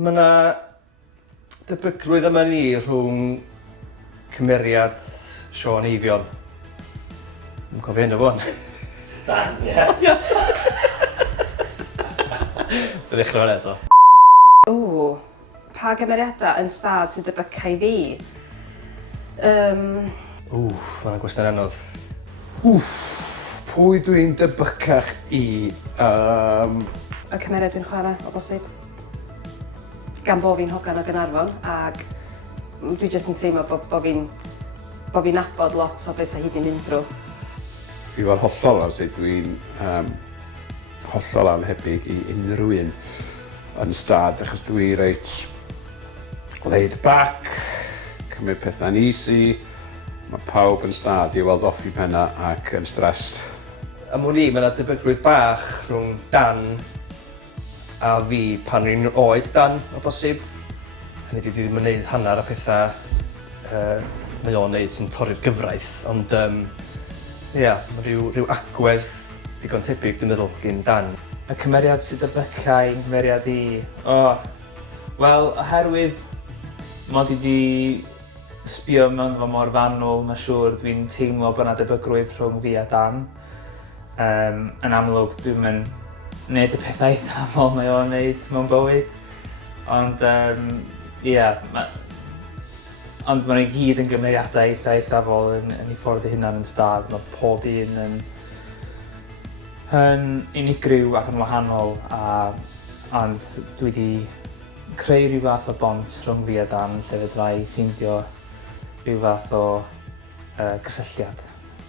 Mae yna debygrwydd yma ni rhwng cymeriad Siôn Eifion. Dwi'n cofio hyn o fwn. Dan, ie. Dwi'n ddechrau fan eto. Pa gymeriadau yn STAD sydd tebyca i fi? Mae'n gwestiwn anodd. Pwy dwi'n debygach i? Y cymeriad dwi'n chwarae, o bosib. Gan bo fi'n hogan o Gaernarfon, ac dwi jyst yn teimlo bo fi'n nabod lot o beth sydd hi 'di mynd drwy. Fi fo'r hollol os dwi'n hollol anhebyg i unrhyw un yn STAD, achos dwi reit laid back, cymryd pethau'n easy. Mae pawb yn STAD i weld offi penna ac yn stressed. Am hwn i, mae yna debygrwydd bach rhwng Dan a fi pan rwy'n oed Dan, o bosib. Hynny dwi ddim yn gwneud hanner o pethau mae o'n wneud sy'n torri'r gyfraith, ond ia, mae rhyw agwedd digon tebyg, dwi'n meddwl, gen Dan. Y cymeriad sydd tebyca i'n cymeriad i... Wel, oherwydd mod i 'di sbio mewn fo mor fanwl, mae'n siŵr dwi'n teimlo bod yna debygrwydd rhwng fi a Dan. Yn amlwg, dwi'm yn gwneud y pethau eitha aml mae o'n wneud mewn bywyd. Ond, ia, ond maen nhw i gyd yn gymeriadau eithafol yn ei ffordd eu hunan yn STAD. Mae pob un yn unigryw ac yn wahanol, ond dwi wedi creu rhyw fath o bont rhwng fi a Dan lle fedra i ffeindio rhyw fath o gysylltiad.